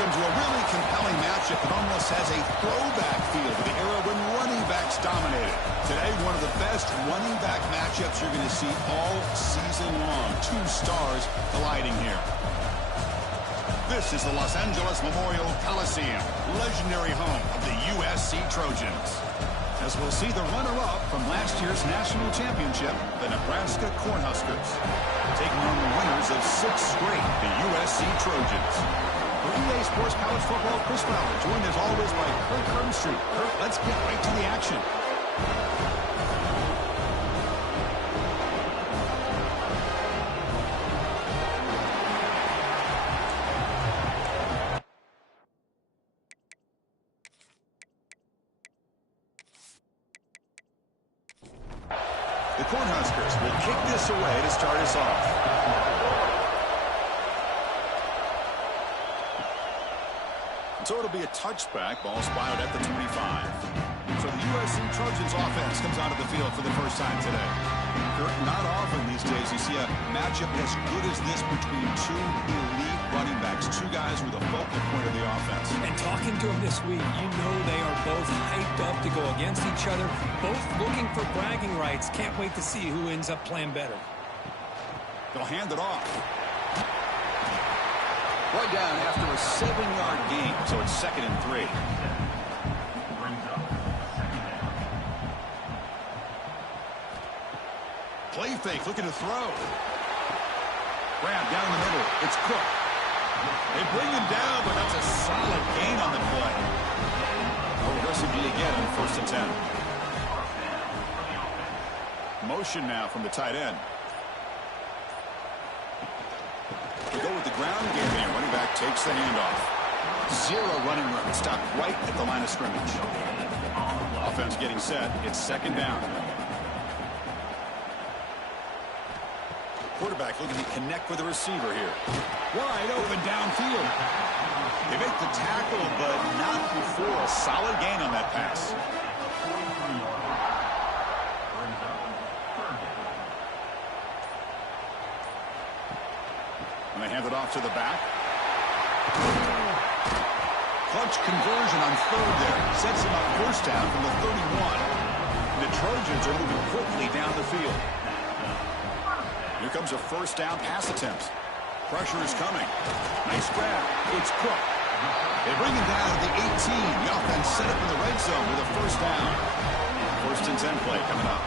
welcome to a really compelling matchup that almost has a throwback feel to the era when running backs dominated. Today, one of the best running back matchups you're going to see all season long. Two stars colliding here. This is the Los Angeles Memorial Coliseum, legendary home of the USC Trojans. As we'll see the runner-up from last year's national championship, the Nebraska Cornhuskers, taking on the winners of 6 straight, the USC Trojans. For EA Sports College Football, Chris Fowler, joined as always by Kurt Hermstreet. Kurt, let's get right to the action. The Cornhuskers will kick this away to start us off. So it'll be a touchback. Ball spotted at the 25. So the USC Trojans offense comes onto the field for the first time today. Not often these days you see a matchup as good as this between two elite running backs. Two guys with a focal point of the offense. And talking to them this week, you know they are both hyped up to go against each other. Both looking for bragging rights. Can't wait to see who ends up playing better. They'll hand it off. Right down after a 7-yard gain, so it's 2nd and 3. Play fake, looking to throw. Grab down the middle. It's Cook. They bring him down, but that's a solid gain on the play. Aggressive again on 1st and 10. Motion now from the tight end. We go with the ground game here. Running back takes the handoff. 0 running room. Stopped right at the line of scrimmage. Offense getting set. It's 2nd down. Quarterback looking to connect with the receiver here. Wide open downfield. They make the tackle, but not before a solid gain on that pass. And they hand it off to the back. Clutch conversion on 3rd there. Sets him up 1st down from the 31. And the Trojans are moving quickly down the field. Here comes a 1st down pass attempt. Pressure is coming. Nice grab. It's Cook. They bring him down to the 18. The offense set up in the red zone with a 1st down. 1st and 10 play coming up.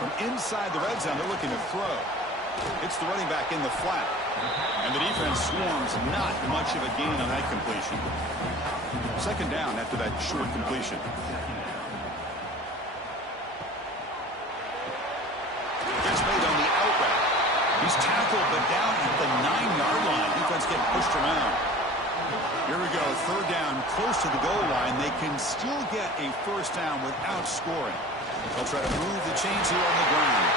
From inside the red zone, they're looking to throw. It's the running back in the flat. And the defense swarms. Not much of a gain on that completion. 2nd down after that short completion. Gets made on the out route. He's tackled but down at the 9-yard line. Defense getting pushed around. Here we go. 3rd down close to the goal line. They can still get a 1st down without scoring. They'll try to move the chains here on the ground.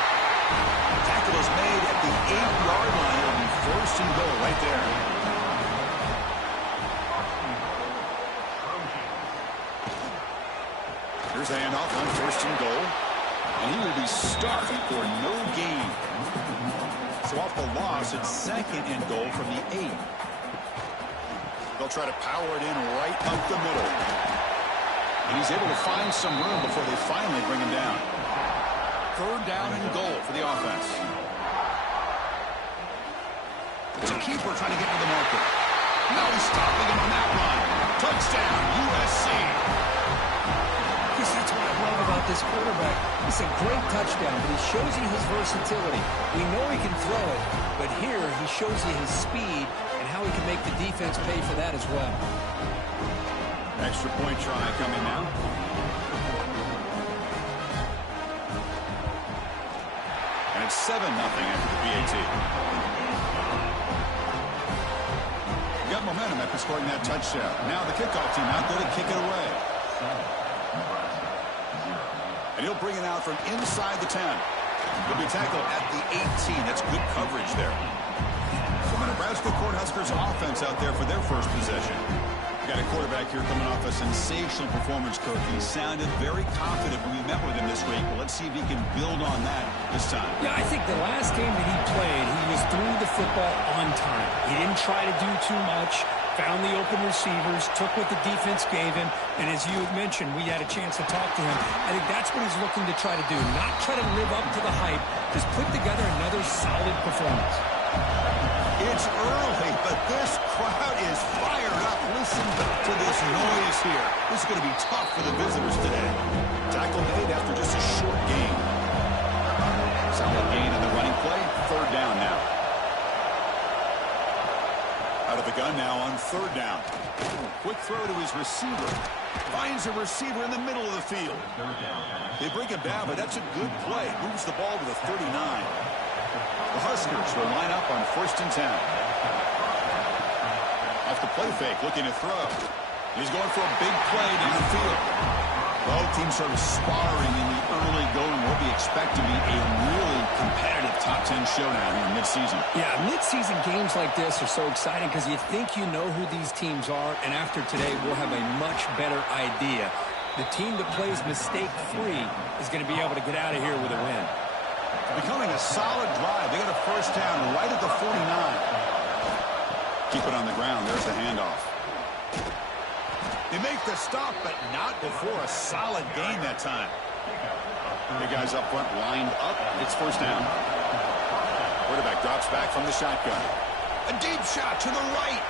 Tackle is made at the 8-yard line. It'll be 1st and goal right there. Here's a handoff on 1st and goal. And he will be stuffed for no gain. So off the loss, it's 2nd and goal from the 8. They'll try to power it in right up the middle. And he's able to find some room before they finally bring him down. 3rd down and goal for the offense. It's a keeper trying to get to the marker. Now he's stopping him on that line. Touchdown, USC. Yes, that's what I love about this quarterback. It's a great touchdown, but he shows you his versatility. We know he can throw it, but here he shows you his speed and how he can make the defense pay for that as well. Extra point try coming now. And it's 7-0 after the PAT. Got momentum after scoring that touchdown. Now the kickoff team out there to kick it away. And he'll bring it out from inside the 10. He'll be tackled at the 18. That's good coverage there. So the Nebraska Cornhuskers offense out there for their 1st possession. We got a quarterback here coming off a sensational performance, Coach. He sounded very confident when we met with him this week. Well, let's see if he can build on that this time. Yeah, I think the last game that he played, he was through the football on time. He didn't try to do too much, found the open receivers, took what the defense gave him, and as you mentioned, we had a chance to talk to him. I think that's what he's looking to try to do, not try to live up to the hype, just put together another solid performance. It's early, but this crowd is fired up. Listen to this noise here. This is going to be tough for the visitors today. Tackle made after just a short gain. Solid gain on the running play. Third down now. Out of the gun now on third down. Quick throw to his receiver. Finds a receiver in the middle of the field. They bring it down, but that's a good play. Moves the ball to the 39. The Huskers will line up on 1st and 10. Off the play fake, looking to throw. He's going for a big play downfield. Both teams sort of sparring in the early going. What we expect to be a really competitive top 10 showdown in midseason. Yeah, midseason games like this are so exciting because you think you know who these teams are, and after today, we'll have a much better idea. The team that plays mistake-free is going to be able to get out of here with a win. Becoming a solid drive. They got a first down right at the 49. Keep it on the ground. There's the handoff. They make the stop, but not before a solid gain that time. The guys up front lined up. It's first down. Quarterback drops back from the shotgun. A deep shot to the right.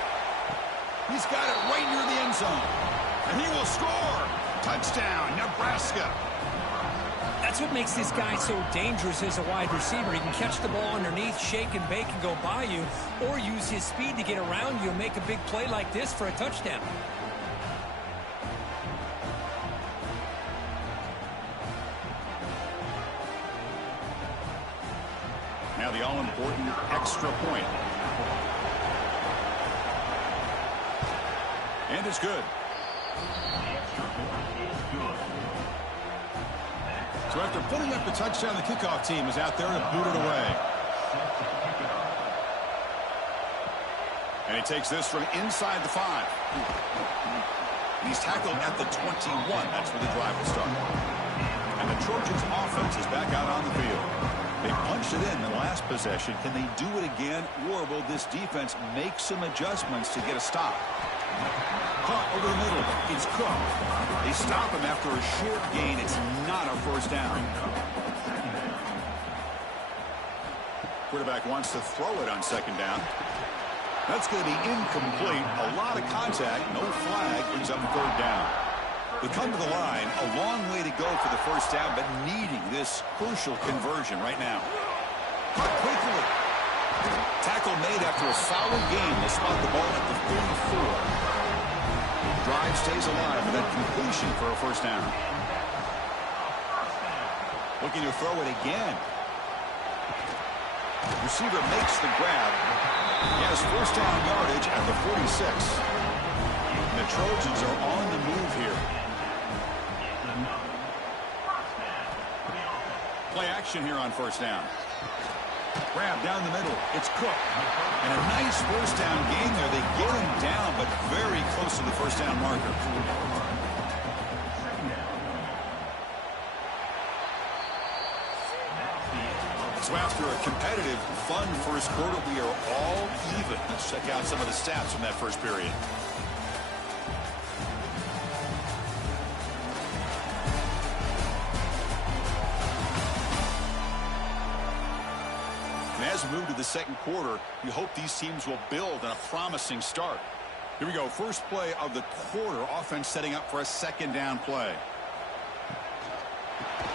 He's got it right near the end zone. And he will score. Touchdown, Nebraska. That's what makes this guy so dangerous as a wide receiver. He can catch the ball underneath, shake and bake and go by you, or use his speed to get around you and make a big play like this for a touchdown. Now the all-important extra point. And it's good. So after putting up the touchdown, the kickoff team is out there to boot it away. And he takes this from inside the 5. He's tackled at the 21. That's where the drive will start. And the Trojans offense is back out on the field. They punched it in the last possession. Can they do it again, or will this defense make some adjustments to get a stop? Caught over the middle. It's Cook. They stop him after a short gain. It's not a first down. Quarterback wants to throw it on second down. That's going to be incomplete. A lot of contact. No flag. Brings up third down. They come to the line. A long way to go for the first down, but needing this crucial conversion right now. Quickly. Tackle made after a solid gain. They spot the ball at the 34. Drive stays alive with that completion for a first down. Looking to throw it again. Receiver makes the grab. He has first down yardage at the 46. And the Trojans are on the move here. Play action here on first down. Grab down the middle. It's Cook. And a nice first down gain there. They get him down, but very close to the first down marker. So after a competitive, fun first quarter, we are all even. Let's check out some of the stats from that first period. As we move to the second quarter, we hope these teams will build on a promising start. Here we go. First play of the quarter. Offense setting up for a second down play.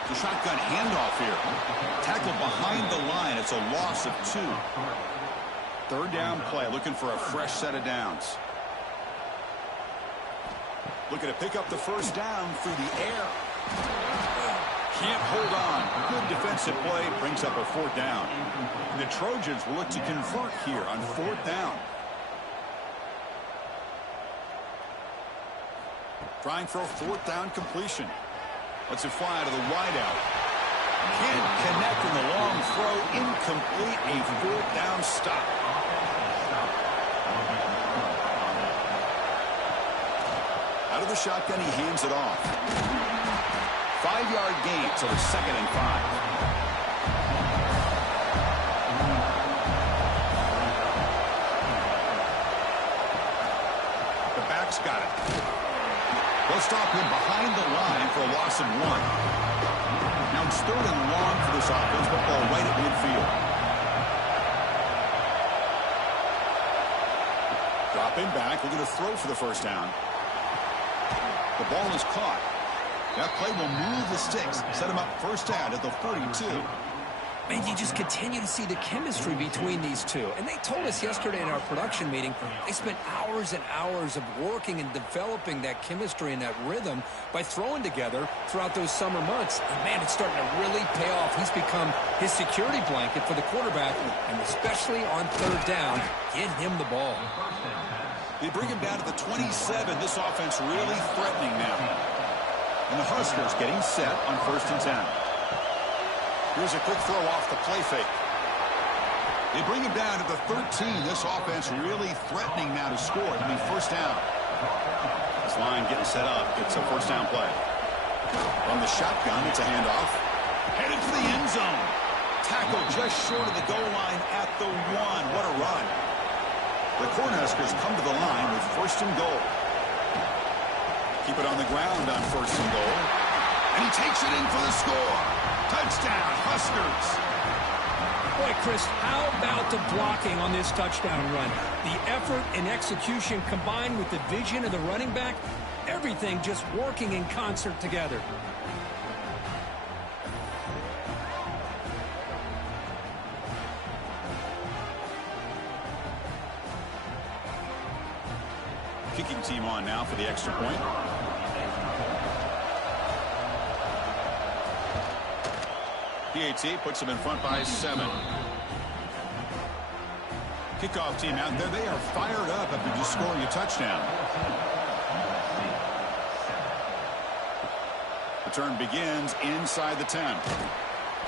The shotgun handoff here. Tackle behind the line. It's a loss of 2. Third down play. Looking for a fresh set of downs. Looking to pick up the first down through the air. Can't hold on. Good defensive play. Brings up a fourth down. The Trojans will look to convert here on fourth down. Trying for a fourth down completion. Lets it fly to the wideout. Can't connect in the long throw. Incomplete. A fourth down stop. Out of the shotgun, he hands it off. 5-yard gain, so it's 2nd and 5. The back's got it. They'll stop him behind the line for a loss of 1. Now it's 3rd and long for this offense, but ball right at midfield. Dropping back, looking to throw for the first down. The ball is caught. That play will move the sticks, set him up first down at the 42. Man, you just continue to see the chemistry between these two. And they told us yesterday in our production meeting, they spent hours and hours of working and developing that chemistry and that rhythm by throwing together throughout those summer months. And, man, it's starting to really pay off. He's become his security blanket for the quarterback, and especially on 3rd down, get him the ball. They bring him down to the 27. This offense really threatening now. And the Huskers getting set on 1st and 10. Here's a quick throw off the play fake. They bring him down to the 13. This offense really threatening now to score. It'll be first down. This line getting set up. It's a first down play. From the shotgun, it's a handoff. Headed for the end zone. Tackle just short of the goal line at the 1. What a run. The Cornhuskers come to the line with 1st and goal. Keep it on the ground on 1st and goal. And he takes it in for the score. Touchdown, Huskers. Boy, Chris, how about the blocking on this touchdown run? The effort and execution combined with the vision of the running back, everything just working in concert together. Kicking team on now for the extra point. PAT puts them in front by 7. Kickoff team out there. They are fired up after just scoring a touchdown. Return begins inside the 10.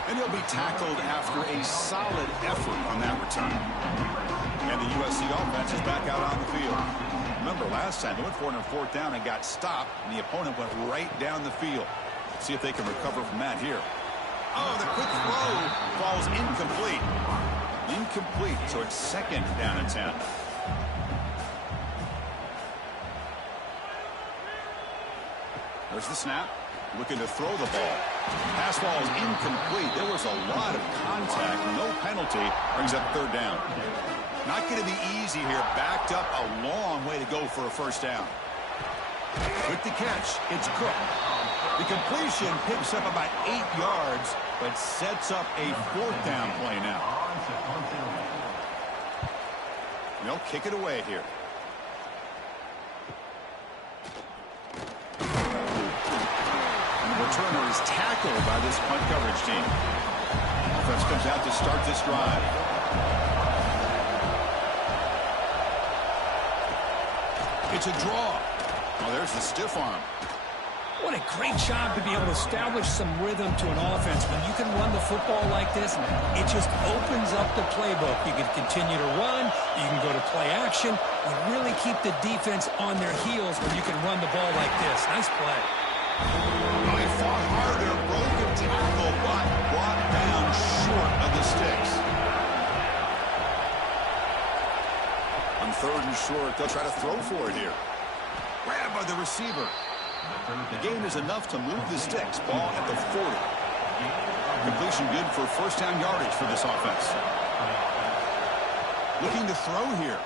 And he'll be tackled after a solid effort on that return. And the USC offense is back out on the field. Remember last time they went for it on 4th down and got stopped, and the opponent went right down the field. Let's see if they can recover from that here. Oh, the quick throw falls incomplete. Incomplete, so it's 2nd down and 10. There's the snap. Looking to throw the ball. Pass ball is incomplete. There was a lot of contact. No penalty. Brings up 3rd down. Not going to be easy here. Backed up a long way to go for a first down. With the catch, it's Cook. The completion picks up about 8 yards, but sets up a 4th down play now. They'll kick it away here. And the returner is tackled by this punt coverage team. Offense comes out to start this drive. It's a draw. Oh, there's the stiff arm. What a great job to be able to establish some rhythm to an offense. When you can run the football like this, it just opens up the playbook. You can continue to run. You can go to play action. You really keep the defense on their heels when you can run the ball like this. Nice play. They fought harder, broken tackle, but brought down short of the sticks. On 3rd and short, they'll try to throw for it here. Grab by the receiver. The gain is enough to move the sticks. Ball at the 40. Completion good for first down yardage for this offense. Looking to throw here.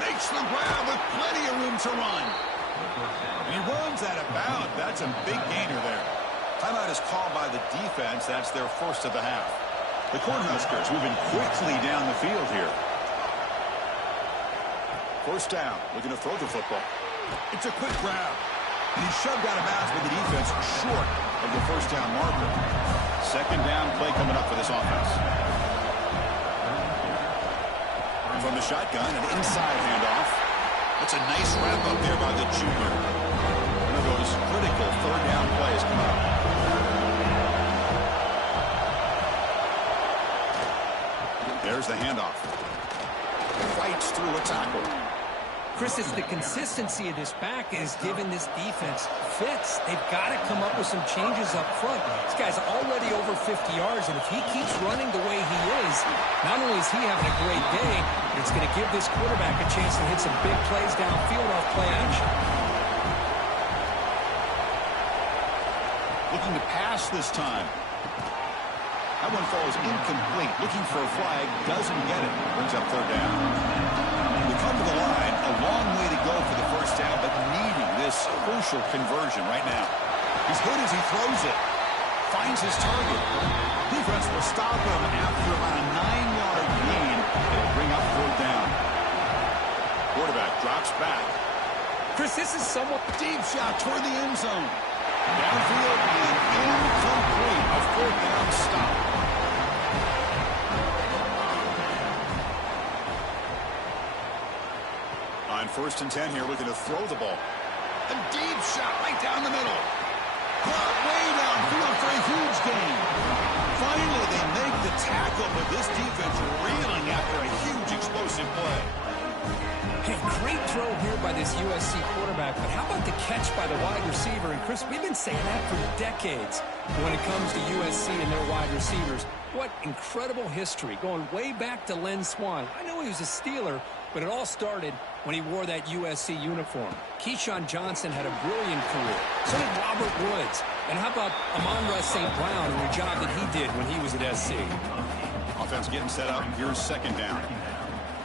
Makes the grab with plenty of room to run. He runs out of bounds. That's a big gainer there. Timeout is called by the defense. That's their first of the half. The Cornhuskers moving quickly down the field here. First down. Looking to throw the football. It's a quick grab. And he's shoved out of bounds with the defense short of the first down marker. 2nd down play coming up for this offense. From the shotgun, an inside handoff. That's a nice wrap up there by the junior. One of those critical 3rd down plays coming up. There's the handoff. Fights through a tackle. Chris, it's the consistency of this back is giving this defense fits. They've got to come up with some changes up front. This guy's already over 50 yards, and if he keeps running the way he is, not only is he having a great day, but it's going to give this quarterback a chance to hit some big plays downfield off play action. Looking to pass this time. That one falls incomplete. Looking for a flag. Doesn't get it. Brings up third down. We come to the line. A long way to go for the first down, but needing this crucial conversion right now. He's hit as he throws it. Finds his target. Defense will stop him after about a 9-yard gain. It'll bring up third down. Quarterback drops back. Chris, this is somewhat deep shot toward the end zone. Downfield and incomplete. A fourth down stop. On 1st and 10 here, looking to throw the ball. A deep shot right down the middle. Caught way downfield for a huge gain. Finally, they make the tackle, but this defense reeling after a huge explosive play. Hey, great throw here by this USC quarterback, but how about the catch by the wide receiver? And, Chris, we've been saying that for decades when it comes to USC and their wide receivers. What incredible history, going way back to Len Swan. I know he was a Steeler, but it all started when he wore that USC uniform. Keyshawn Johnson had a brilliant career. So did Robert Woods. And how about Amon-Ra St. Brown and the job that he did when he was at SC? Offense getting set up. Here's second down.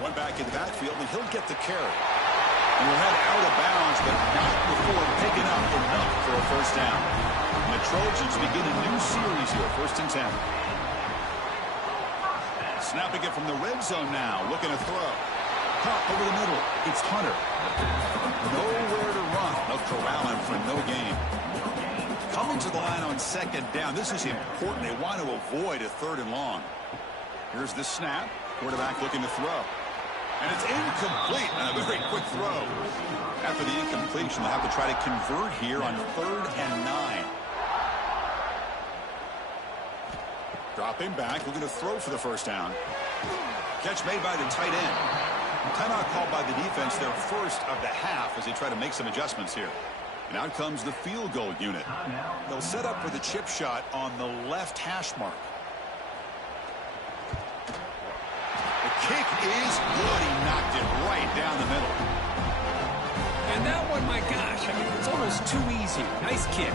One back in the backfield, and he'll get the carry. And we'll head out of bounds, but not before picking up enough for a first down. And the Trojans begin a new series here, 1st and 10. Snapping it from the red zone now, looking to throw. Caught over the middle. It's Hunter. Nowhere to run. They'll corral him for no gain. Coming to the line on second down. This is important. They want to avoid a 3rd and long. Here's the snap. Quarterback looking to throw. And it's incomplete. A very quick throw. After the incompletion, they'll have to try to convert here on 3rd and 9. Dropping back, looking to throw for the first down. Catch made by the tight end. Timeout called by the defense, their first of the half, as they try to make some adjustments here. And out comes the field goal unit. They'll set up for the chip shot on the left hash mark. The kick is good. He knocked it right down the middle. And that one, my gosh, I mean, it's almost too easy. Nice kick.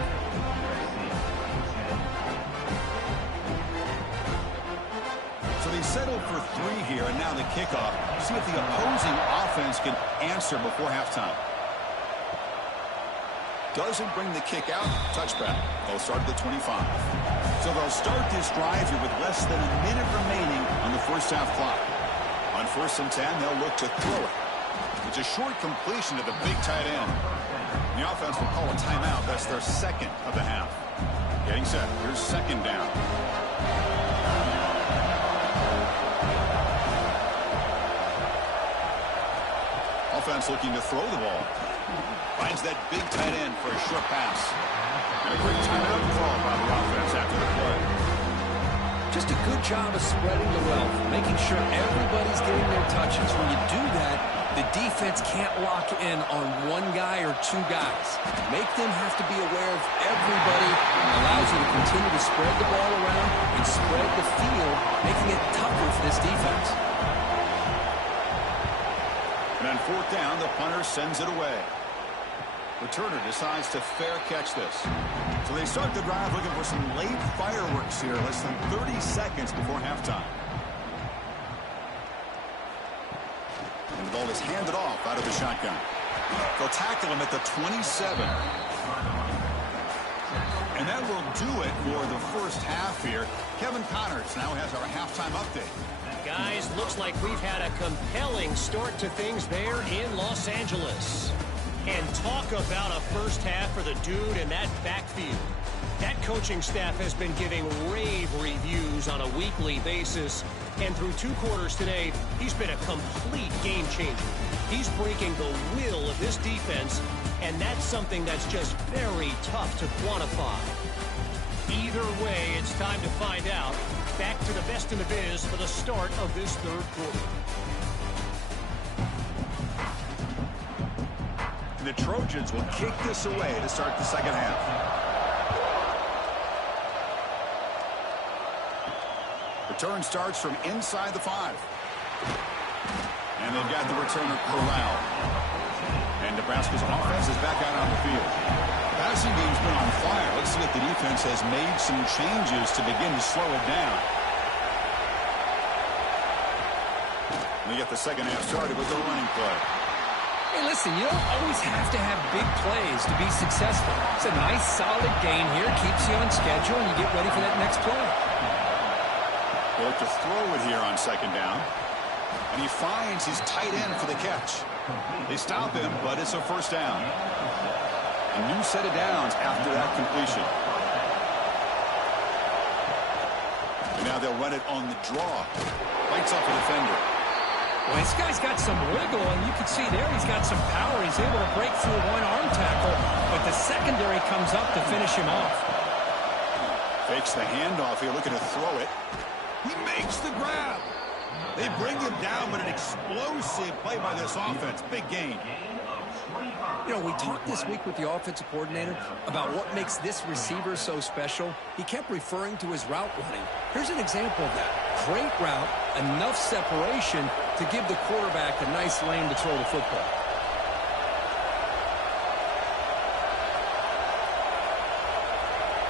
So they settled for 3 here, and now the kickoff. See if the opposing offense can answer before halftime. Doesn't bring the kick out. Touchback. They'll start at the 25. So they'll start this drive here with less than a minute remaining on the first half clock. On 1st and 10, they'll look to throw it. It's a short completion to the big tight end. The offense will call a timeout. That's their second of the half. Getting set. Here's second down. Offense looking to throw the ball. Finds that big tight end for a short pass. And a quick timeout call by the offense after the play. Just a good job of spreading the wealth, making sure everybody's getting their touches. When you do that, the defense can't lock in on one guy or 2 guys. Make them have to be aware of everybody. It allows you to continue to spread the ball around and spread the field, making it tougher for this defense. And on 4th down, the punter sends it away. Returner decides to fair catch this. So they start the drive looking for some late fireworks here, less than 30 seconds before halftime. And the ball is handed off out of the shotgun. They'll tackle him at the 27. And that will do it for the first half here. Kevin Connors now has our halftime update. Guys, looks like we've had a compelling start to things there in Los Angeles. And talk about a first half for the dude in that backfield. That coaching staff has been giving rave reviews on a weekly basis. And through 2 quarters today, he's been a complete game changer. He's breaking the will of this defense, and that's something that's just very tough to quantify. Either way, it's time to find out. Back to the best in the biz for the start of this 3rd quarter. The Trojans will kick this away to start the second half. Return starts from inside the 5. And they've got the returner corralled. And Nebraska's offense is back out on the field. Passing game's been on fire. Let's see if the defense has made some changes to begin to slow it down. We get the second half started with the running play. Hey, listen, you don't always have to have big plays to be successful. It's a nice, solid gain here. Keeps you on schedule, and you get ready for that next play. They'll have to throw it here on second down. And he finds his tight end for the catch. They stop him, but it's a first down. A new set of downs after that completion. And now they'll run it on the draw. Lights up a defender. Well, this guy's got some wiggle, and you can see there he's got some power. He's able to break through one arm tackle, but the secondary comes up to finish him off. Fakes the handoff here, looking to throw it. He makes the grab. They bring him down, but an explosive play by this offense. Big gain. You know, we talked this week with the offensive coordinator about what makes this receiver so special. He kept referring to his route running. Here's an example of that. Great route, enough separation to give the quarterback a nice lane to throw the football.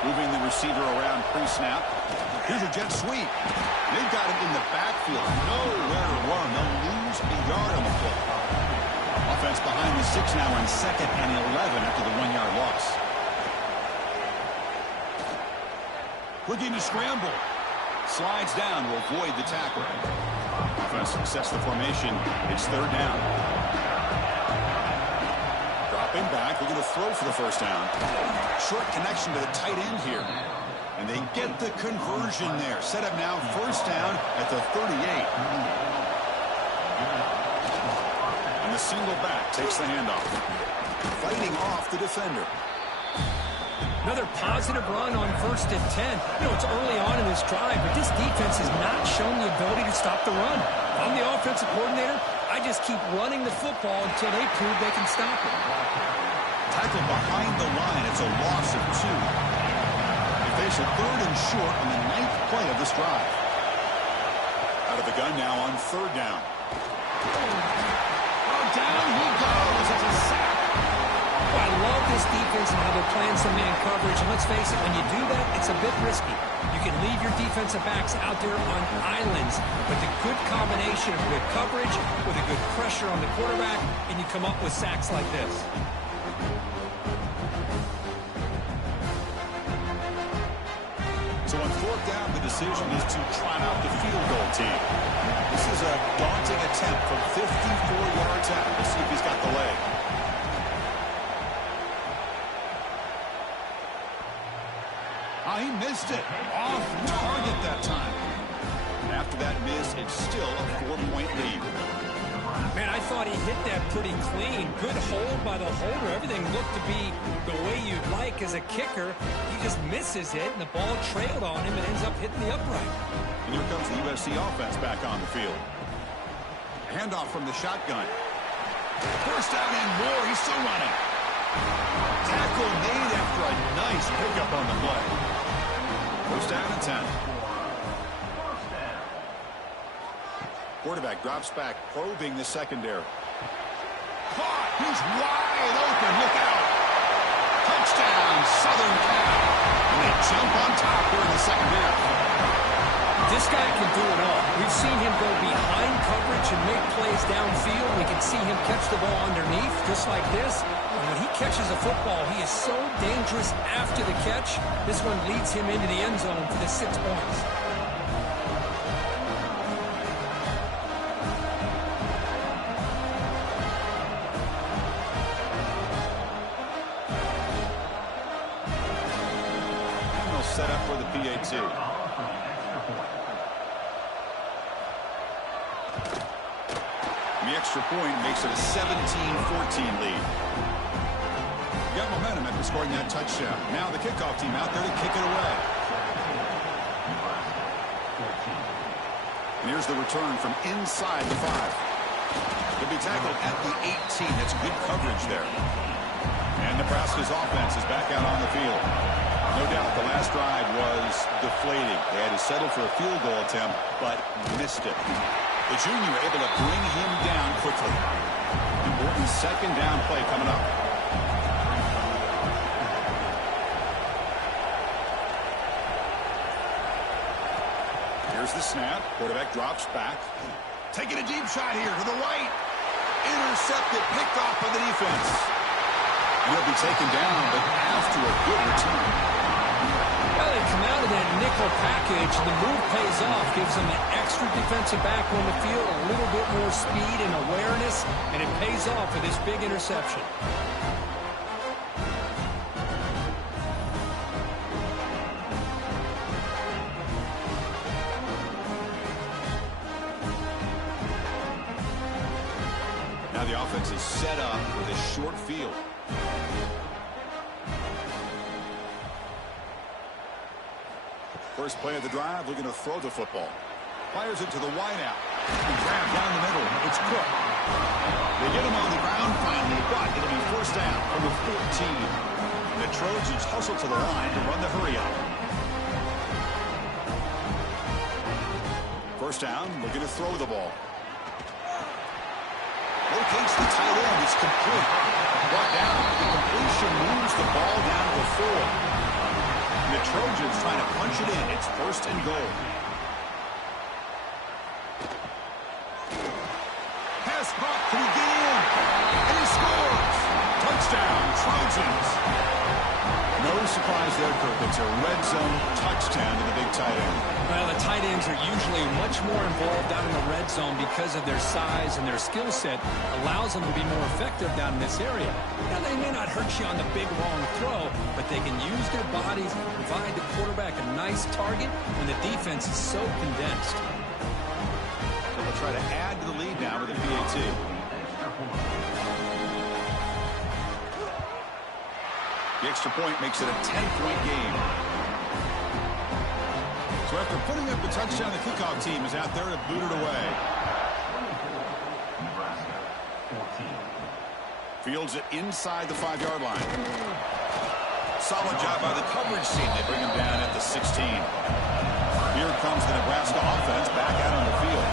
Moving the receiver around pre-snap. Here's a jet sweep. They've got him in the backfield. Nowhere to run. They'll lose a yard on the play. Offense behind the 6 now on 2nd and 11 after the 1-yard loss. Looking to scramble. Slides down to avoid the tackle. Offense sets the formation. It's 3rd down. Dropping back. Looking to throw for the first down. Short connection to the tight end here. And they get the conversion there. Set up now 1st down at the 38. And the single back takes the handoff. Fighting off the defender. Another positive run on 1st and 10. You know, it's early on in this drive, but this defense has not shown the ability to stop the run. I'm the offensive coordinator. I just keep running the football until they prove they can stop it. Tackled behind the line. It's a loss of 2. They face a 3rd and short on the 9th play of this drive. Out of the gun now on 3rd down. Oh, down he goes. It's a sack. Well, I love this defense and how they're playing some man coverage. And let's face it, when you do that, it's a bit risky. You can leave your defensive backs out there on islands, but the good combination of good coverage with a good pressure on the quarterback, and you come up with sacks like this. So on 4th down, the decision is to trot out the field goal team. This is a daunting attempt from 54 yards out. We'll see if he's got the leg. Oh, he missed it. Off target that time. After that miss, it's still a 4-point lead. Man, I thought he hit that pretty clean. Good hold by the holder. Everything looked to be the way you'd like as a kicker. He just misses it, and the ball trailed on him and ends up hitting the upright. And here comes the USC offense back on the field. Handoff from the shotgun. 1st down and more. He's still running. Tackle made after a nice pickup on the play. 1st down and 10. Quarterback drops back, probing the secondary. Caught! He's wide open. Look out! Touchdown, Southern Cal. And they jump on top here in the second half. This guy can do it all. We've seen him go behind coverage and make plays downfield. We can see him catch the ball underneath, just like this. And when he catches a football, he is so dangerous after the catch. This one leads him into the end zone for the 6 points. Set up for the PAT. The extra point makes it a 17-14 lead. Got momentum after scoring that touchdown. Now the kickoff team out there to kick it away. And here's the return from inside the 5. He'll be tackled at the 18. That's good coverage there. And Nebraska's offense is back out on the field. No doubt the last drive was deflating. They had to settle for a field goal attempt, but missed it. The junior able to bring him down quickly. Important second down play coming up. Here's the snap. Quarterback drops back. Taking a deep shot here to the right. Intercepted, picked off by the defense. He'll be taken down, but after a good return. Well, they come out of that nickel package. The move pays off, gives them an extra defensive back on the field, a little bit more speed and awareness, and it pays off with this big interception. Now the offense is set up with a short field. First play of the drive, looking to throw the football. Fires it to the wideout. Grab down the middle. It's Cook. They get him on the ground finally, but it'll be first down from the 14. The Trojans hustle to the line to run the hurry up. First down, looking to throw the ball. Locates the tight end. It's complete. Brought down. The completion moves the ball down to the 4. The Trojans trying to punch it in. It's first and goal. Pass caught. Can he get in? And he scores. Touchdown, Trojans. No surprise there, Kirk. It's a red zone touchdown to the big tight end. Well, the tight ends are usually much more involved down in the red zone because of their size and their skill set allows them to be more effective down in this area. Now, they may not hurt you on the big, long throw, but they can use their bodies to provide the quarterback a nice target when the defense is so condensed. So they'll try to add to the lead now with a PAT. The extra point makes it a 10-point game. So after putting up the touchdown, the kickoff team is out there to boot it away. Nebraska 14. Fields it inside the 5-yard line. Solid job by the coverage team. They bring him down at the 16. Here comes the Nebraska offense back out on the field.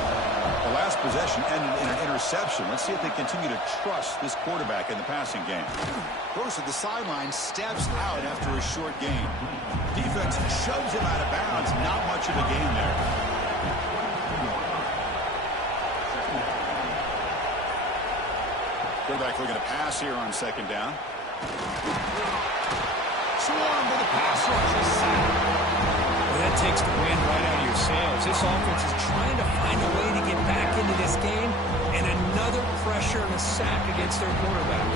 The last possession ended in an interception. Let's see if they continue to trust this quarterback in the passing game. Goes to the sideline, steps out after a short gain. Defense shoves him out of bounds. Not much of a gain there. Quarterback looking to pass here on second down. Swarm with a pass rush. Well, that takes the wind right out of your sails. This offense is trying to find a way to get back into this game, and another pressure and a sack against their quarterback.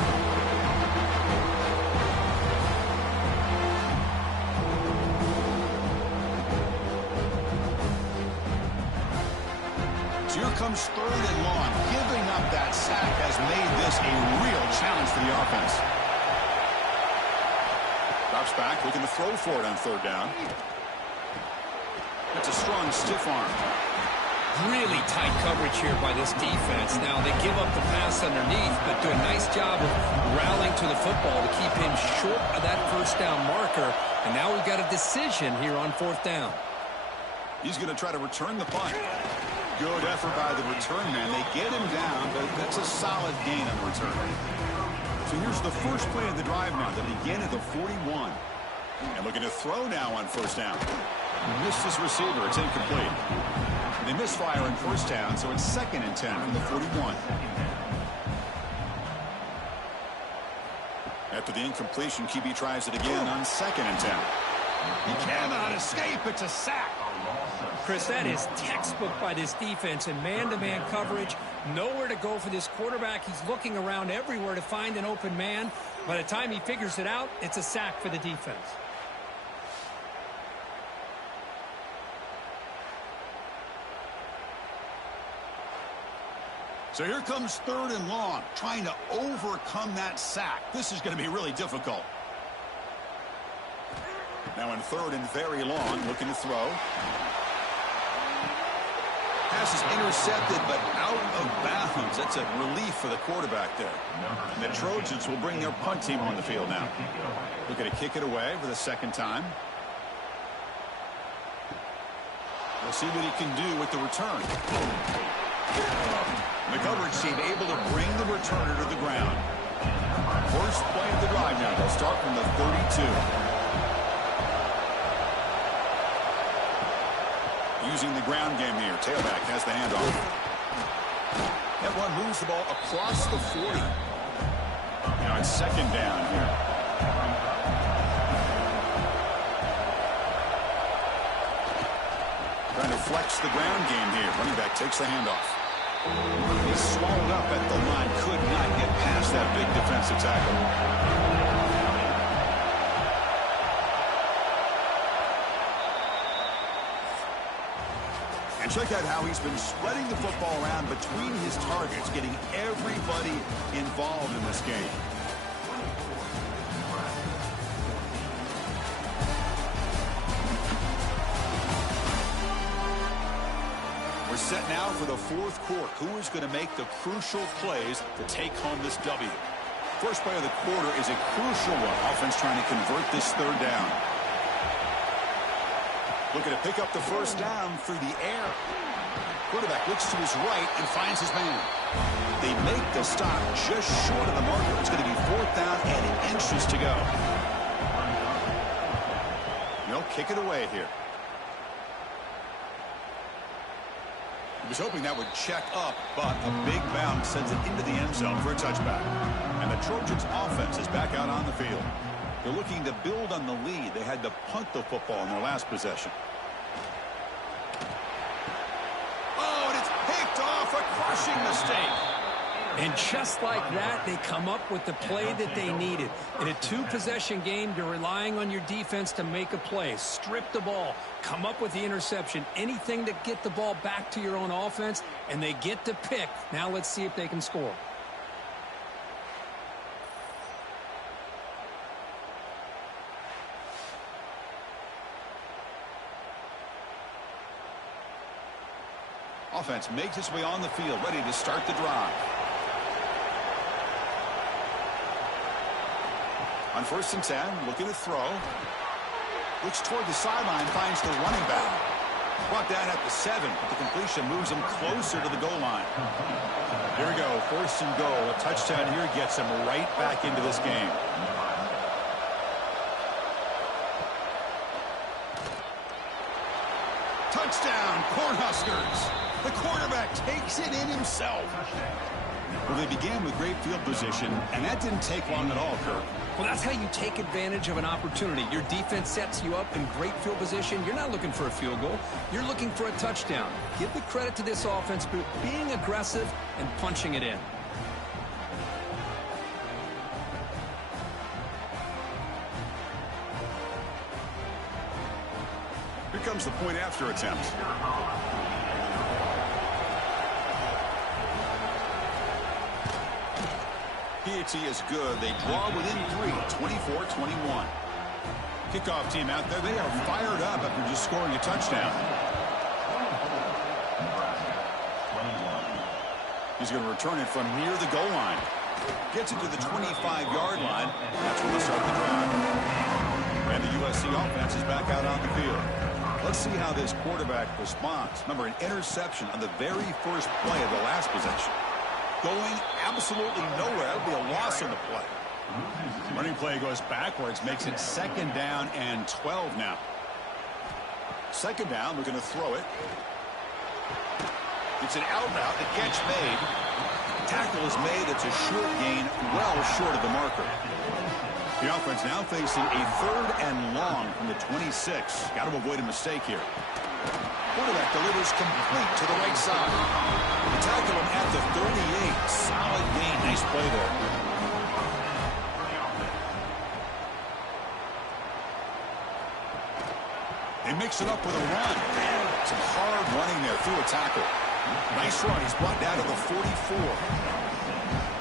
So here comes third and long. Giving up that sack has made this a real challenge for the offense. Drops back, looking to throw for it on third down. That's a strong stiff arm. Really tight coverage here by this defense. Now, they give up the pass underneath, but do a nice job of rallying to the football to keep him short of that first down marker. And now we've got a decision here on fourth down. He's going to try to return the punt. Good effort by the return man. They get him down, but that's a solid gain on the return. So here's the first play of the drive now. They begin at the 41. And looking to throw now on first down. Missed his receiver. It's incomplete. They misfire on first down, so it's second and 10 from the 41. After the incompletion, QB tries it again on second and 10. He cannot escape. It's a sack. Chris, that is textbook by this defense in man-to-man coverage. Nowhere to go for this quarterback. He's looking around everywhere to find an open man. By the time he figures it out, it's a sack for the defense. So here comes third and long, trying to overcome that sack. This is going to be really difficult. Now in third and very long, looking to throw. pass is intercepted, but out of bounds. That's a relief for the quarterback there. And the Trojans will bring their punt team on the field now. Looking to kick it away for the second time. We'll see what he can do with the return. The coverage team able to bring the returner to the ground. First play of the drive now. They'll start from the 32. Using the ground game here. Tailback has the handoff. That one moves the ball across the 40. Now it's second down here. Trying to flex the ground game here. Running back takes the handoff. He's swallowed up at the line. Could not get past that big defensive tackle. And check out how he's been spreading the football around between his targets, getting everybody involved in this game. We're set now for the fourth quarter. Who is going to make the crucial plays to take home this W? First play of the quarter is a crucial one. Offense trying to convert this third down. Looking to pick up the first down through the air. Quarterback looks to his right and finds his man. They make the stop just short of the marker. It's going to be fourth down and inches to go. They'll kick it away here. He was hoping that would check up, but a big bounce sends it into the end zone for a touchback. And the Trojans offense is back out on the field. They're looking to build on the lead. They had to punt the football in their last possession. Oh, and it's picked off. A crushing mistake. And just like that, they come up with the play that they needed. In a two-possession game, you're relying on your defense to make a play. Strip the ball. Come up with the interception. Anything to get the ball back to your own offense, and they get to pick. Now let's see if they can score. Offense makes its way on the field, ready to start the drive. On 1st and 10, looking to throw. Looks toward the sideline, finds the running back. Brought down at the 7, but the completion moves him closer to the goal line. Here we go, 1st and goal. A touchdown here gets him right back into this game. Touchdown, Cornhuskers. The quarterback takes it in himself. Well, they began with great field position, and that didn't take long at all, Kirk. Well, that's how you take advantage of an opportunity. Your defense sets you up in great field position. You're not looking for a field goal. You're looking for a touchdown. Give the credit to this offense for being aggressive and punching it in. Here comes the point after attempt. PAT is good. They draw within 3, 24-21. Kickoff team out there. They are fired up after just scoring a touchdown. He's going to return it from near the goal line. Gets it to the 25-yard line. That's when they start the drive. And the USC offense is back out on the field. Let's see how this quarterback responds. Remember, an interception on the very first play of the last possession. Going absolutely nowhere. That would be a loss on the play. Running play goes backwards, makes it 2nd down and 12 now. 2nd down, we're going to throw it. It's an out route, the catch made. Tackle is made, it's a short gain, well short of the marker. The offense now facing a 3rd and long from the 26. Got to avoid a mistake here. Quarterback delivers complete to the right side. They tackle him at the 38. Solid gain. Nice play there. They mix it up with a run. Some hard running there through a tackle. Nice run. He's brought down to the 44.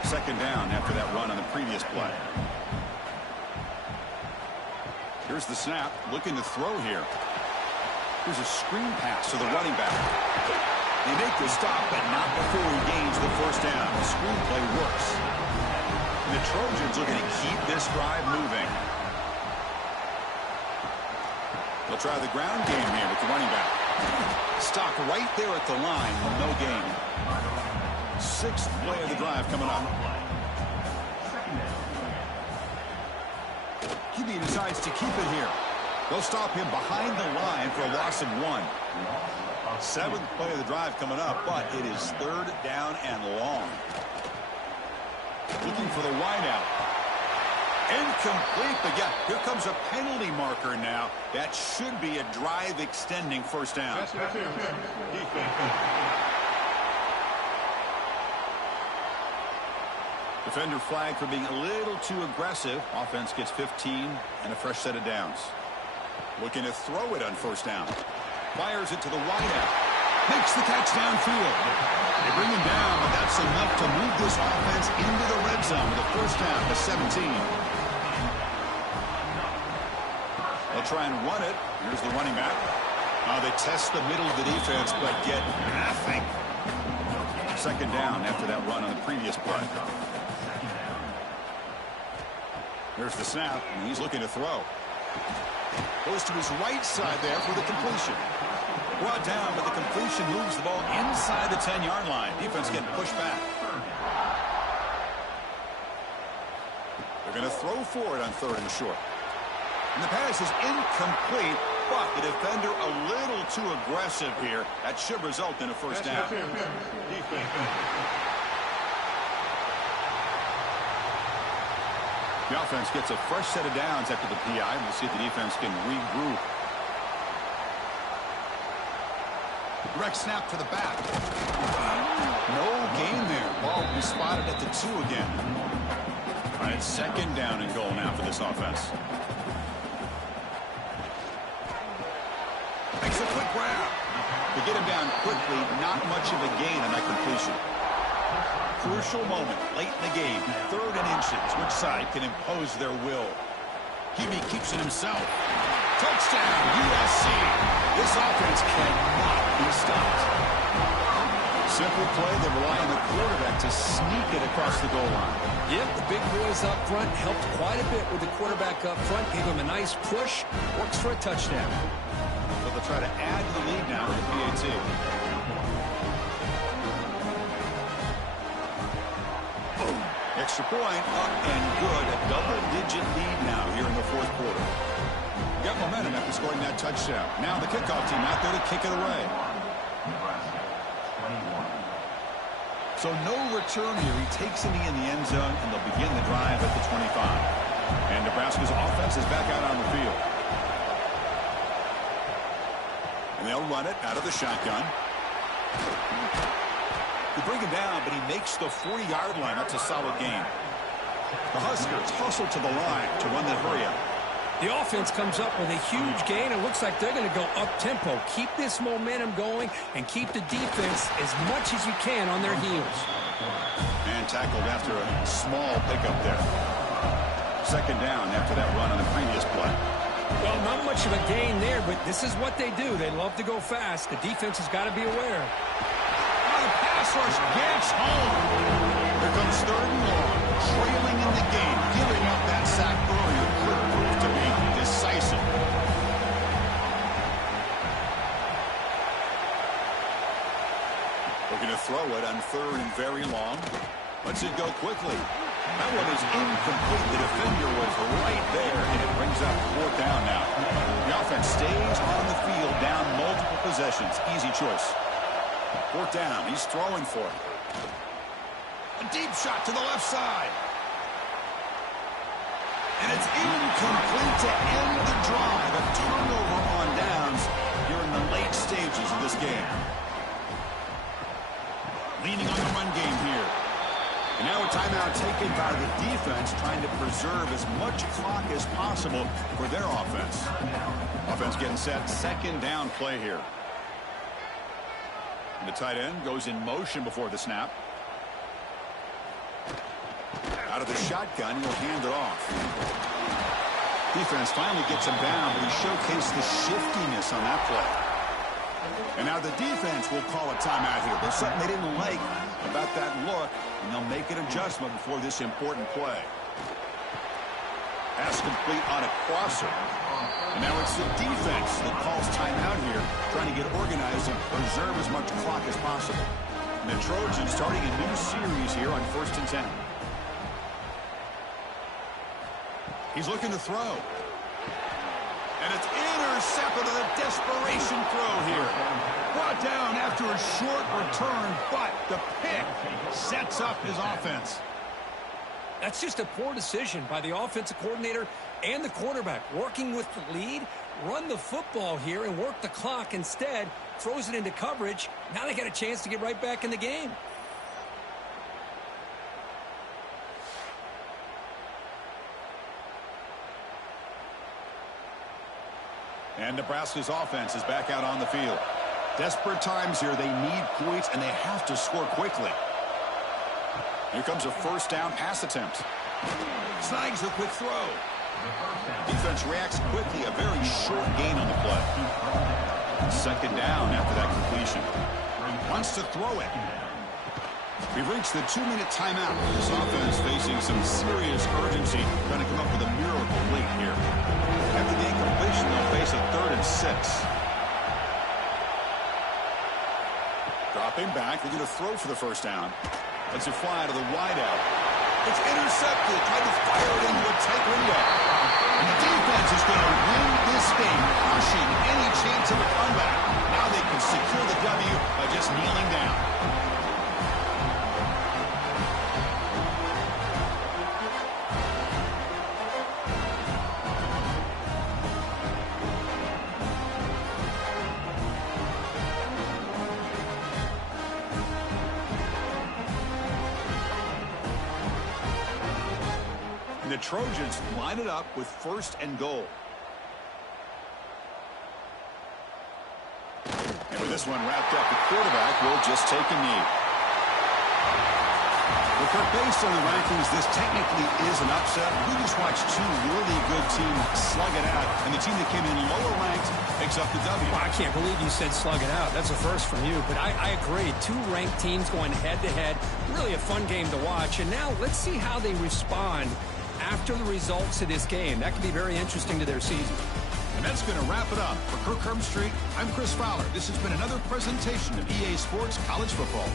2nd down after that run on the previous play. Here's the snap. Looking to throw here. Here's a screen pass to the running back. They make the stop, but not before he gains the first down. The screenplay works. And the Trojans looking to keep this drive moving. They'll try the ground game here with the running back. Stop right there at the line. No gain. Sixth play of the drive coming up. QB decides to keep it here. They'll stop him behind the line for a loss of 1. Seventh play of the drive coming up, but it is third down and long. Looking for the wideout. Incomplete, but yeah, here comes a penalty marker now. That should be a drive-extending first down. Defender flag for being a little too aggressive. Offense gets 15 and a fresh set of downs. Looking to throw it on first down. Fires it to the wideout. Makes the catch downfield. They bring him down, but that's enough to move this offense into the red zone with a first down to 17. They'll try and run it. Here's the running back. They test the middle of the defense, but get nothing. Second down after that run on the previous play. There's the snap, and he's looking to throw. Goes to his right side there for the completion. Brought down, but the completion moves the ball inside the 10-yard line. Defense getting pushed back. They're going to throw for it on third and short. And the pass is incomplete, but the defender a little too aggressive here. That should result in a first down. The offense gets a fresh set of downs after the PI. We'll see if the defense can regroup. Direct snap to the back. No gain there. Ball will be spotted at the 2 again. All right, second down and goal now for this offense. Makes a quick grab. To get him down quickly, not much of a gain on that completion. Crucial moment late in the game. Third and inches. Which side can impose their will? QB keeps it himself. Touchdown, USC. This offense cannot be stopped. Simple play. They rely on the quarterback to sneak it across the goal line. Yep, the big boys up front helped quite a bit with the quarterback up front. Gave him a nice push. Works for a touchdown. So they'll try to add to the lead now with the PAT. Extra point, up and good. A double-digit lead now here in the fourth quarter. Got momentum after scoring that touchdown. Now the kickoff team out there to kick it away. So no return here. He takes it in the end zone, and they'll begin the drive at the 25. And Nebraska's offense is back out on the field. And they'll run it out of the shotgun. They bring him down, but he makes the 40-yard line. That's a solid gain. The Huskers hustle to the line to run the hurry-up. The offense comes up with a huge gain. It looks like they're going to go up-tempo. Keep this momentum going and keep the defense as much as you can on their heels. And tackled after a small pickup there. Second down after that run on the previous play. Well, not much of a gain there, but this is what they do. They love to go fast. The defense has got to be aware. Rush gets home. Here comes third and long. Trailing in the game. Giving up that sack earlier could prove to be decisive. Looking to throw it on third and very long. Lets it go quickly. That one is incomplete. The defender was right there, and it brings up fourth down now. The offense stays on the field, down multiple possessions. Easy choice. Fourth down. He's throwing for it. A deep shot to the left side. And it's incomplete to end the drive. A turnover on downs here in the late stages of this game. Leaning on the run game here. And now a timeout taken by the defense, trying to preserve as much clock as possible for their offense. Offense getting set. Second down play here. The tight end goes in motion before the snap. Out of the shotgun, he'll hand it off. Defense finally gets him down, but he showcased the shiftiness on that play. And now the defense will call a timeout here. There's something they didn't like about that look, and they'll make an adjustment before this important play. Pass complete on a crosser. And now it's the defense that calls timeout here, trying to get organized and preserve as much clock as possible. And the Trojans starting a new series here on 1st and 10. He's looking to throw. And it's intercepted on a desperation throw here. Brought down after a short return, but the pick sets up his offense. That's just a poor decision by the offensive coordinator and the quarterback. Working with the lead, run the football here and work the clock. Instead, throws it into coverage. Now they got a chance to get right back in the game. And Nebraska's offense is back out on the field. Desperate times here. They need points, and they have to score quickly. Here comes a first down pass attempt. Snags a quick throw. Defense reacts quickly. A very short gain on the play. Second down after that completion. Wants to throw it. We've reached the 2-minute timeout. This offense facing some serious urgency, trying to come up with a miracle late here. After the incompletion, they'll face a 3rd and 6. Dropping back, they're going to throw for the first down. Let's it fly to the wideout. It's intercepted, trying to fire it into a tight window. And the defense is going to win this game, crushing any chance of a comeback. Now they can secure the W by just kneeling down. The Trojans line it up with 1st and goal. And with this one wrapped up, the quarterback will just take a knee. Well, based on the rankings, this technically is an upset. We just watched 2 really good teams slug it out, and the team that came in lower ranked picks up the W. Well, I can't believe you said slug it out. That's a first from you, but I agree. 2 ranked teams going head-to-head. Really a fun game to watch. And now let's see how they respond after the results of this game. That could be very interesting to their season. And that's going to wrap it up. For Kirk Herbstreit, I'm Chris Fowler. This has been another presentation of EA Sports College Football.